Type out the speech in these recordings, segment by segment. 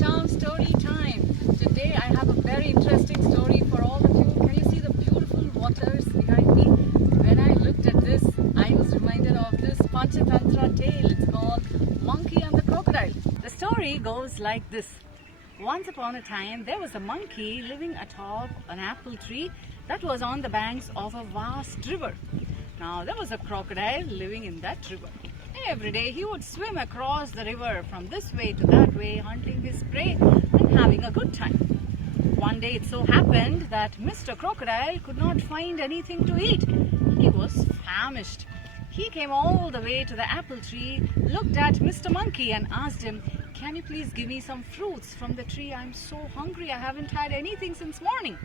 Sham Storytime. Today I have a very interesting story for all of you. Can you see the beautiful waters behind me? When I looked at this, I was reminded of this Panchatantra tale. It's called Monkey and the Crocodile. The story goes like this. Once upon a time, there was a monkey living atop an apple tree that was on the banks of a vast river. Now, there was a crocodile living in that river. Every day he would swim across the river from this way to that way, hunting his prey and having a good time. One day it so happened that Mr. Crocodile could not find anything to eat. He was famished. He came all the way to the apple tree, looked at Mr. Monkey and asked him, "Can you please give me some fruits from the tree? I'm so hungry. I haven't had anything since morning."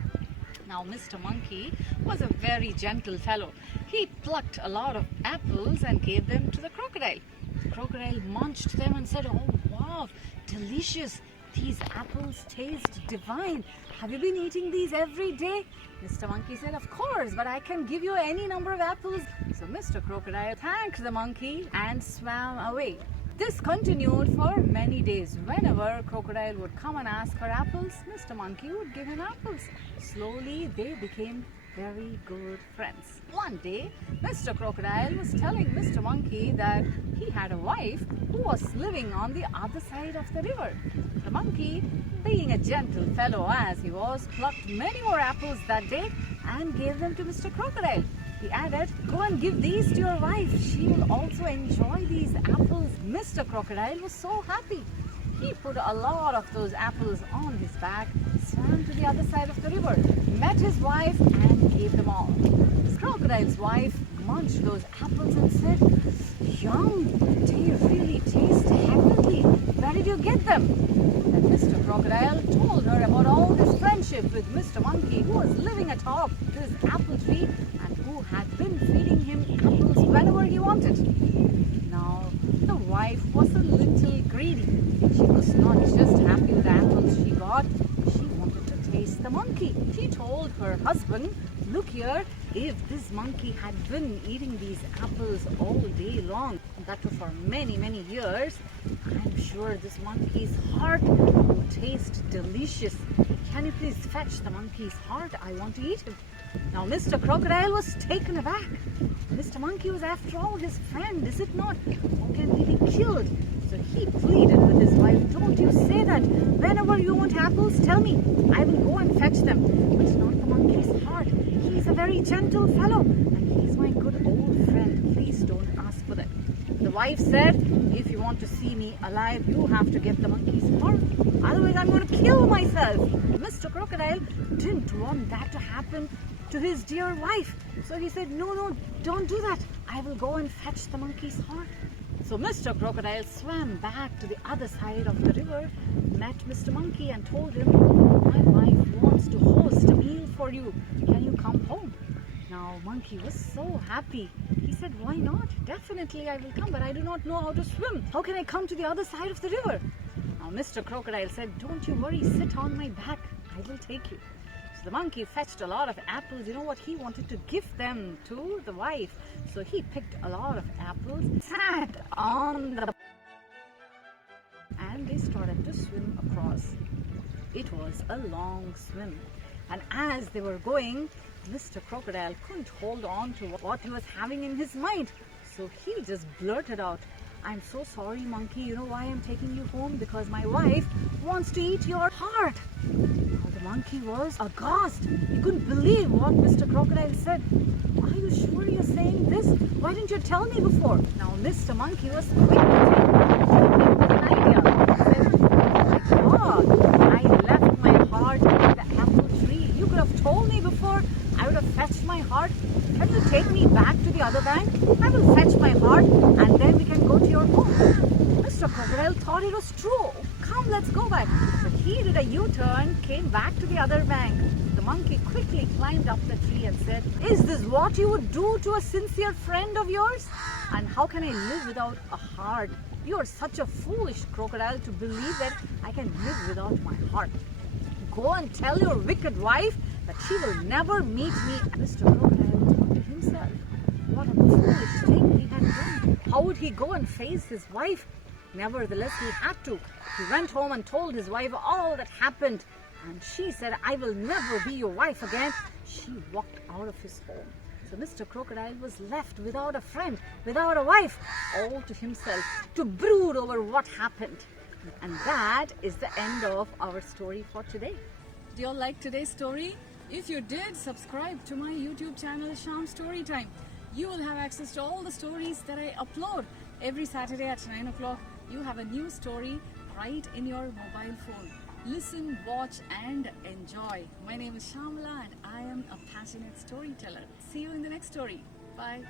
Now, Mr. Monkey was a very gentle fellow. He plucked a lot of apples and gave them to the crocodile. The crocodile munched them and said, "Oh, wow, delicious. These apples taste divine. Have you been eating these every day?" Mr. Monkey said, "Of course, but I can give you any number of apples." So Mr. Crocodile thanked the monkey and swam away. This continued for many days. Whenever Crocodile would come and ask for apples, Mr. Monkey would give him apples. Slowly, they became very good friends. One day, Mr. Crocodile was telling Mr. Monkey that he had a wife who was living on the other side of the river. The monkey, being a gentle fellow as he was, plucked many more apples that day and gave them to Mr. Crocodile. He added, "Go and give these to your wife. She will also enjoy these apples." Mr. Crocodile was so happy. He put a lot of those apples on his back, swam to the other side of the river, met his wife and gave them all. The crocodile's wife munched those apples and said, "Yum, they really taste heavenly. Where did you get them?" Then Mr. Crocodile told her about all his friendship with Mr. Monkey, who was living atop this apple tree and who had been feeding him apples whenever he wanted. Now, the wife was a little greedy. She was not just happy with the apples she got, she wanted to taste the monkey. She told her husband, "Look here, if this monkey had been eating these apples all day long, that too for many, many years, I'm sure this monkey's heart will taste delicious. Can you please fetch the monkey's heart? I want to eat him." Now, Mr. Crocodile was taken aback. Mr. Monkey was, after all, his friend, is it not? How can he be killed? So he pleaded with his wife, "Don't you say that. Whenever you want apples, tell me. I will go and fetch them. But not the monkey's heart. He's a very gentle fellow and he's my good old friend. Please don't ask for that." The wife said, "If you want to see me alive, you have to get the monkey's heart. Otherwise, I'm going to kill myself." Mr. Crocodile didn't want that to happen to his dear wife. So he said, No, don't do that. I will go and fetch the monkey's heart." So Mr. Crocodile swam back to the other side of the river, met Mr. Monkey and told him, "My wife wants to host a meal for you. Can you come home?" Now, Monkey was so happy. He said, "Why not? Definitely I will come, but I do not know how to swim. How can I come to the other side of the river?" Now, Mr. Crocodile said, "Don't you worry, sit on my back. I will take you." So the monkey fetched a lot of apples. You know what? He wanted to give them to the wife. So he picked a lot of apples, sat on the and they started to swim across. It was a long swim. And as they were going, Mr. Crocodile couldn't hold on to what he was having in his mind. So he just blurted out, "I'm so sorry, monkey. You know why I'm taking you home? Because my wife wants to eat your heart." Now, the monkey was aghast. He couldn't believe what Mr. Crocodile said. "Are you sure you're saying this? Why didn't you tell me before?" Now, Mr. Monkey was quick to think of an idea. He said, "My God, I left my heart in the apple tree. You could have told me before. I would have fetched my heart. Can you take me back to the other bank? I will fetch my heart and then we can go to your home." Mr. Crocodile thought it was true. "Come, let's go back." So he did a U-turn, came back to the other bank. The monkey quickly climbed up the tree and said, "Is this what you would do to a sincere friend of yours? And how can I live without a heart? You are such a foolish crocodile to believe that I can live without my heart. Go and tell your wicked wife that she will never meet me." Mr. Crocodile thought to himself, what a foolish thing he had done. How would he go and face his wife? Nevertheless, he had to. He went home and told his wife all that happened. And she said, I will never be your wife again. She walked out of his home. So Mr. Crocodile was left without a friend, without a wife, all to himself, to brood over what happened. And that is the end of our story for today. Did you all like today's story? If you did, subscribe to my YouTube channel, Shyam Storytime. You will have access to all the stories that I upload. Every Saturday at 9 o'clock, you have a new story right in your mobile phone. Listen, watch and enjoy. My name is Shyamala and I am a passionate storyteller. See you in the next story. Bye.